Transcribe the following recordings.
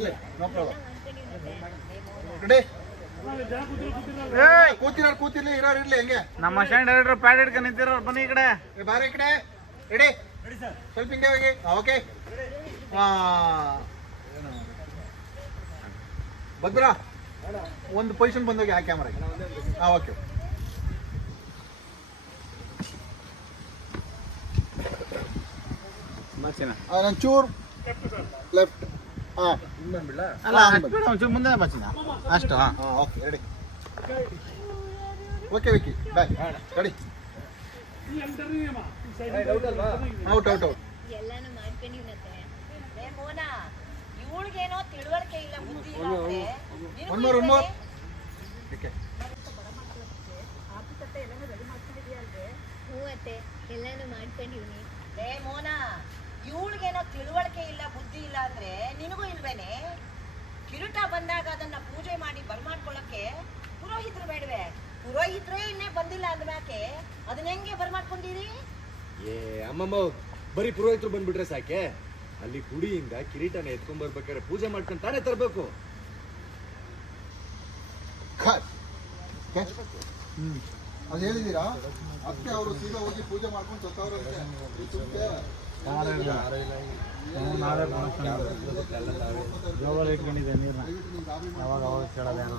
ಇರ್ಲಿ no problem ready ಕೂತಿರೋರು ಕೂತಿರ್ಲಿ ಇರೋರು ಇರ್ಲಿ ಹೆಂಗೆ ನಮ್ಮ ಅಸಿಸ್ಟೆಂಟ್ ಡೈರೆಕ್ಟರ್ ಪ್ಯಾಡ್ ಹಿಡ್ಕೊಂಡು ನಿಂತಿರೋರು ಬನ್ನಿ ಈ ಕಡೆ ಬಾರ ಈ ಕಡೆ ರೆಡಿ ಸ್ವಲ್ಪ ಹಿಂಗೆ ಹೋಗಿ ಓಕೆ ಭದ್ರ ಒಂದು ಪೊಸಿಷನ್ ಬಂದೋಗಿ ಆ ಕ್ಯಾಮ್ರಾಗೆ ಓಕೆ ನಾನು ಚೂರು ಲೆಫ್ಟ್ ಒಂಚೂರು ಮುಂದೆ ಬಚ್ಚಿನ ಅಷ್ಟು ಓಕೆ ರೆಡಿ ಓಕೆ ವಿಕ್ಕಿ ಬಾಯ್ ರೆಡಿ ಔಟ್ ಔಟ್ ಔಟ್ ಎಲ್ಲಾನು ಮಾಡ್ಕೊಂಡಿವ್ನತ್ತೆ ಮೋನ ಇವಳಿಗೇನೋ ತಿಳುವಳಿಕೆ ಇಲ್ಲ ಬುದ್ಧಿ ಇಲ್ಲ ಒನ್ ಮೋರ್ ಹ್ಞೂ ಅತ್ತೆ ಎಲ್ಲಾನು ಮಾಡ್ಕೊಂಡಿವ್ನಿ ಮೋನ ಇವಳಿಗೇನೋ ತಿಳುವಳಿಕೆ ಇಲ್ಲ ಬುದ್ಧಿ ಇಲ್ಲ ಅಂದ್ರೆ ನಿನಗೂ ಇಲ್ವೇನೆ ಕಿರೀಟ ಬಂದಾಗ ಅದನ್ನ ಪೂಜೆ ಮಾಡಿ ಬರ್ಮಾಡ್ಕೊಳ್ಳಕ್ಕೆ ಪುರೋಹಿತರು ಬೇಡವೆ ಪುರೋಹಿತರೇ ಇನ್ನೇ ಬಂದಿಲ್ಲ ಅಂದ್ಮ್ಯಾಕೆ ಅದನ್ನ ಹೆಂಗೆ ಬರ್ಮಾಡ್ಕೊಂಡಿರಿ ಅಮ್ಮಮ್ಮ ಬರೀ ಪುರೋಹಿತರು ಬಂದ್ಬಿಟ್ರೆ ಸಾಕೆ ಅಲ್ಲಿ ಗುಡಿಯಿಂದ ಕಿರೀಟನ ಎತ್ಕೊಂಡ್ ಬರ್ಬೇಕಾದ್ರೆ ಪೂಜೆ ಮಾಡ್ಕೊಂಡು ತಾನೇ ತರಬೇಕು ಅದು ಹೇಳಿದ್ದೀರಾ ಅದಕ್ಕೆ ಅವರು ಸೀದಾ ಹೋಗಿ ಪೂಜೆ ಮಾಡ್ಕೊಂಡು ಸತ್ತವ್ರಂತೆ ಜೋಬಲ್ಲಿ ಇಟ್ಕೊಂಡಿದ್ದೆ ನೀರನ್ನ ಅವಾಗ ಅವಾಗ ಕೇಳೋದೇನು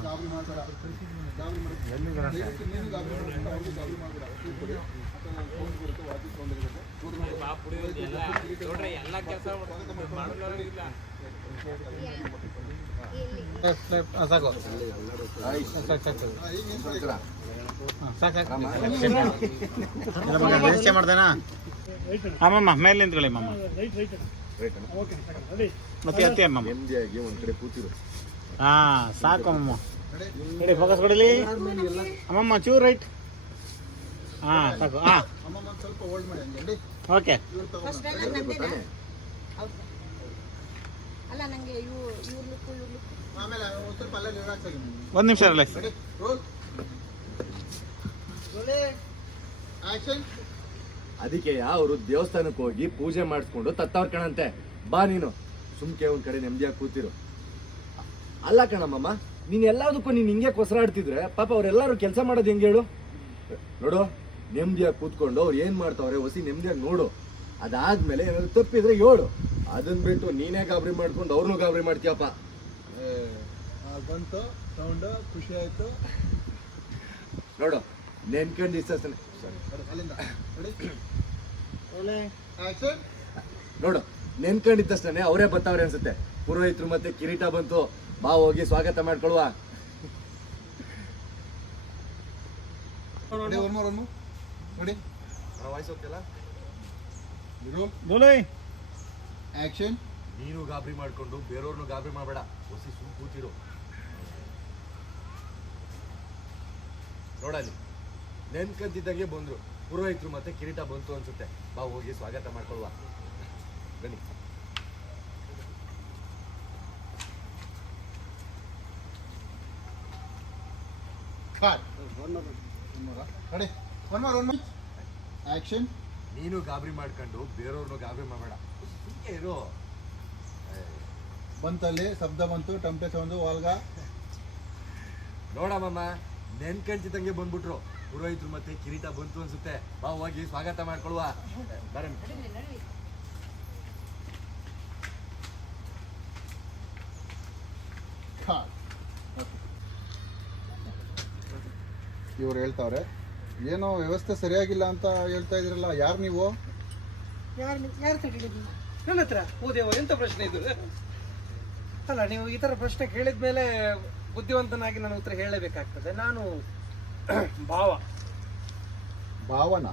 ಎಲ್ಲ ಕೆಲಸ ಸಾಕು ಸಾಕು ಮಾಡ್ದೇನಾ ಅಮ್ಮಮ್ಮ ಮೇಲೆ ನಿಂತ್ಕೊಳ್ಳಿ ಮಮ್ಮ ಮತ್ತೆ ಅತ್ತೆ ಅಮ್ಮಮ್ಮ ಒಂದ್ ಕಡೆ ಕೂತಿರು ಹಾ ಸಾಕು ಅಮ್ಮಮ್ಮ ನೋಡಿ ಫೋಕಸ್ ಕೊಡಲಿ ಅಮ್ಮಮ್ಮ ಚೂರ್ ರೈಟ್ ಹಾ ಸಾಕು ಹಾ ಸ್ವಲ್ಪ ಹೋಲ್ಡ್ ಮಾಡಿ ಹಂಗೆ ಓಕೆ ಅಲ್ಲ ನಂಗೆ ಆಮೇಲೆ ಸ್ವಲ್ಪ ಅಲ್ಲೇ ರಿಲಾಕ್ಸ್ ಆಗಿ ಒಂದು ನಿಮಿಷ ರಿಲ್ಯಾಕ್ಸ್ ಆಕ್ಷನ್ ಅದಕ್ಕೆ ಅವರು ದೇವಸ್ಥಾನಕ್ಕೆ ಹೋಗಿ ಪೂಜೆ ಮಾಡಿಸ್ಕೊಂಡು ತತ್ತವ್ರ ಕಣಂತೆ ಬಾ ನೀನು ಸುಮ್ಕೆ ಒಂದ್ ಕಡೆ ನೆಮ್ಮದಿಯಾಗಿ ಕೂತಿರು ಅಲ್ಲ ಕಣಮ್ಮಮ್ಮ ನೀನ್ ಎಲ್ಲದಕ್ಕೂ ನೀನ್ ಹಿಂಗೆ ಕೊಸರಾಡ್ತಿದ್ರೆ ಪಾಪ ಅವ್ರೆಲ್ಲಾರು ಕೆಲಸ ಮಾಡೋದು ಹೆಂಗೆ ಹೇಳು ನೋಡು ನೆಮ್ಮದಿಯಾಗಿ ಕೂತ್ಕೊಂಡು ಅವ್ರು ಏನ್ ಮಾಡ್ತಾವ್ರೆ ಹೊಸಿ ನೆಮ್ಮದಿಯಾಗಿ ನೋಡು ಅದಾದ್ಮೇಲೆ ಏನಾದ್ರು ತಪ್ಪಿದ್ರೆ ಹೇಳು ಅದನ್ನ ಬಿಟ್ಟು ನೀನೇ ಗಾಬರಿ ಮಾಡ್ಕೊಂಡು ಅವ್ರನ್ನೂ ಗಾಬರಿ ಮಾಡ್ತೀಯಪ್ಪ ಬಂತು ಸೌಂಡ್ ಖುಷಿ ಆಯ್ತು ನೋಡು ನೆನ್ಕೊಂಡು ಇಷ್ಟ ಅಲ್ಲಿಂದ ಆಕ್ಷನ್ ನೋಡು ನೆನ್ಕೊಂಡಿದ್ದಷ್ಟೇ ಅವರೇ ಬರ್ತಾವ್ರೆ ಅನ್ಸುತ್ತೆ ಪುರೋಹಿತರು ಮತ್ತೆ ಕಿರೀಟ ಬಂತು ಬಾ ಹೋಗಿ ಸ್ವಾಗತ ಮಾಡ್ಕೊಳುವ ನೋಡಿ ವಾಯ್ಸ್ ಹೋಗ್ತಿಲ್ಲ ಆಕ್ಷನ್ ನೀನು ಗಾಬರಿ ಮಾಡ್ಕೊಂಡು ಬೇರೆಯವ್ರನ್ನು ಗಾಬರಿ ಮಾಡಬೇಡ ಹೊಸಿ ಸುಮ್ ಕೂತಿರು ನೋಡಲ್ಲಿ ನೆನ್ಕಂತಿದ್ದಂಗೆ ಬಂದ್ರು ಪುರೋಹಿತರು ಮತ್ತೆ ಕಿರೀಟ ಬಂತು ಅನ್ಸುತ್ತೆ ಬಾ ಹೋಗಿ ಸ್ವಾಗತ ಮಾಡ್ಕೊಳುವ ಬನ್ನಿ ಆಕ್ಷನ್ ನೀನು ಗಾಬರಿ ಮಾಡ್ಕೊಂಡು ಬೇರೆಯವ್ರನ್ನು ಗಾಬರಿ ಮಾಡಬೇಡ ಸುಮ್ಮನೆ ಇರು ಬಂತಲ್ಲಿ ಶಬ್ದ ಬಂತು ಟಂಪೆ ಸೌಂಡು ವಾಲ್ಗ ನೋಡಮ್ಮ ನೆನ್ಕಂತಿದ್ದಂಗೆ ಬಂದ್ಬಿಟ್ರು ಪುರೋಹಿತರು ಮತ್ತೆ ಕಿರೀಟ ಬಂತು ಅನ್ಸುತ್ತೆ ಬಾ ಹೋಗಿ ಸ್ವಾಗತ ಮಾಡ್ಕೊಳುವ ಬರ ಇವ್ರು ಹೇಳ್ತಾವ್ರೆ ಏನೋ ವ್ಯವಸ್ಥೆ ಸರಿಯಾಗಿಲ್ಲ ಅಂತ ಹೇಳ್ತಾ ಇದ್ರಲ್ಲ ಯಾರು ನೀವು ಯಾರು ತಗೊಂಡಿದ್ದು ನನ್ನ ಹತ್ರ ಓದೇವ ಎಂತ ಪ್ರಶ್ನೆ ಇದು ಅಲ್ಲ ನೀವು ಈ ಥರ ಪ್ರಶ್ನೆ ಕೇಳಿದ ಮೇಲೆ ಬುದ್ಧಿವಂತನಾಗಿ ನಾನು ಉತ್ತರ ಹೇಳಬೇಕಾಗ್ತದೆ ನಾನು ಭಾವನ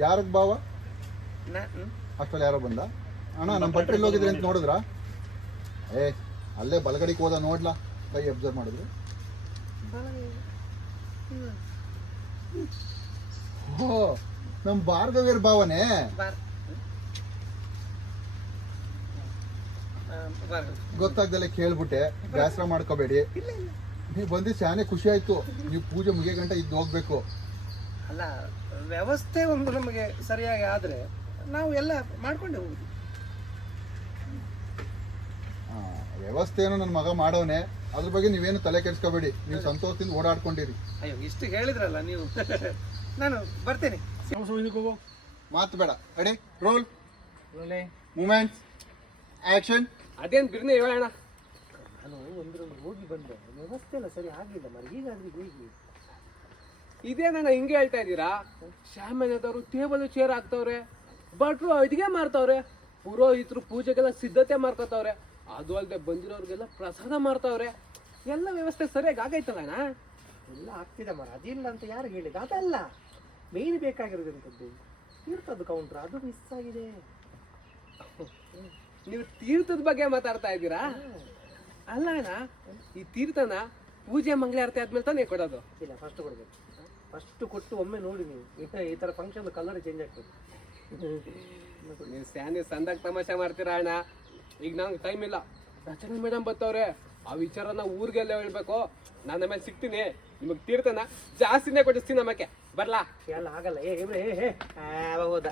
ಯಾರಗ್ ಭಾವ ಅಷ್ಟರಲ್ಲಿ ಯಾರೋ ಬಂದ ಅಣ್ಣ ನಮ್ಮ ಪಟ್ರಲ್ಲಿ ಹೋಗಿದ್ರಿ ಅಂತ ನೋಡಿದ್ರಾ ಅಲ್ಲೇ ಬಲಗಡಿಗೆ ಹೋದ ನೋಡ್ಲಾ ಕೈ ಅಬ್ಸರ್ವ್ ಮಾಡಿದ್ರು ಓ ನಮ್ ಭಾರ್ಗವೀರ್ ಭಾವನೆ ಗೊತ್ತಾಗ್ದಲ್ಲೇ ಕೇಳ್ಬಿಟ್ಟೆ ಬೇಸರ ಮಾಡ್ಕೋಬೇಡಿ ನೀವು ಬಂದಿ ಶಾನೆ ಖುಷಿ ಆಯ್ತು ನೀವು ಪೂಜೆ ಮುಗಿಯ ಗಂಟೆ ಇದ್ದು ಹೋಗ್ಬೇಕು ಅಲ್ಲ ವ್ಯವಸ್ಥೆ ಒಂದು ನಮಗೆ ಸರಿಯಾಗಿ ಆದ್ರೆ ನಾವು ಎಲ್ಲ ಮಾಡ್ಕೊಂಡೆ ಹೋಗುದು ವ್ಯವಸ್ಥೆಯನ್ನು ನನ್ನ ಮಗ ಮಾಡೋನೆ, ಅದ್ರ ಬಗ್ಗೆ ನೀವೇನು ತಲೆ ಕೆಡಿಸ್ಕೋಬೇಡಿ. ನೀವು ಸಂತೋಷದಿಂದ ಓಡಾಡ್ಕೊಂಡಿರಿ. ಅಯ್ಯೋ ಇಷ್ಟು ಹೇಳಿದ್ರಲ್ಲ ನೀವು. ನಾನು ಬರ್ತೇನೆ. ಮಾತು ಬೇಡ. Ready, roll, moments, action. ಅದೇನ್ ಬಿರ್ನೆ ಹೇಳೋಣ. ನಾನು ಒಂದ್ರಲ್ಲಿ ಹೋಗಿ ಬಂದೆ, ವ್ಯವಸ್ಥೆ ಎಲ್ಲ ಸರಿ ಆಗಿಲ್ಲ ಮರ. ಹೀಗಾದ್ರೆ ಹೇಗೆ? ಇದೇನಣ್ಣ ಹಿಂಗೆ ಹೇಳ್ತಾ ಇದ್ದೀರಾ? ಶಾಮನದವರು ಟೇಬಲ್ ಚೇರ್ ಹಾಕ್ತವ್ರೆ, ಭಟ್ರು ಅಡಿಗೆ ಮಾಡ್ತಾವ್ರೆ, ಪುರೋಹಿತರು ಪೂಜೆಗೆಲ್ಲ ಸಿದ್ಧತೆ ಮಾಡ್ಕೊತಾವ್ರೆ, ಅದು ಅಲ್ಲದೆ ಬಂದಿರೋರ್ಗೆಲ್ಲ ಪ್ರಸಾದ ಮಾಡ್ತಾವ್ರೆ. ಎಲ್ಲ ವ್ಯವಸ್ಥೆ ಸರಿಯಾಗಿ ಆಗೈತಲ್ಲಣ್ಣ. ಎಲ್ಲ ಆಗ್ತಿದೆ ಮರ, ಅದಿಲ್ಲ ಅಂತ ಯಾರು ಹೇಳಿದ? ಅದಲ್ಲ ಮೇನ್ ಬೇಕಾಗಿರೋದಂಥದ್ದು ತೀರ್ಥದ್ದು ಕೌಂಟ್ರ್, ಅದು ಮಿಸ್ ಆಗಿದೆ. ನೀವು ತೀರ್ಥದ ಬಗ್ಗೆ ಮಾತಾಡ್ತಾ ಇದ್ದೀರಾ? ಅಲ್ಲ ಅಣ್ಣ, ಈ ತೀರ್ಥನ ಪೂಜೆ ಮಂಗಳಾರತಿ ಆದ್ಮೇಲೆ ತಾನೇ ಕೊಡೋದು? ಇಲ್ಲ, ಫಸ್ಟ್ ಕೊಡ್ಬೇಕು. ಫಸ್ಟ್ ಕೊಟ್ಟು ಒಮ್ಮೆ ನೋಡಿ ನೀವು, ಈ ಥರ ಫಂಕ್ಷನ್ ಕಲರ್ ಚೇಂಜ್ ಆಗ್ತದೆ. ನೀವು ಸ್ಯಾನಿ ಸಂದಾಗ ತಮಾಷೆ ಮಾಡ್ತೀರಾ ಅಣ್ಣ. ಈಗ ನಂಗೆ ಟೈಮ್ ಇಲ್ಲ, ರಚನಾ ಮೇಡಮ್ ಬರ್ತಾವ್ರೆ, ಆ ವಿಚಾರನ ಊರಿಗೆಲ್ಲ ಹೇಳ್ಬೇಕು. ನಾನು ಆಮೇಲೆ ಸಿಗ್ತೀನಿ, ನಿಮಗೆ ತೀರ್ಥನ ಜಾಸ್ತಿನೇ ಕೊಡಿಸ್ತೀನಿ. ನಮ್ಮಕ್ಕೆ ಬರ್ಲಾ? ಎಲ್ಲ ಆಗಲ್ಲ. ಹೋದ.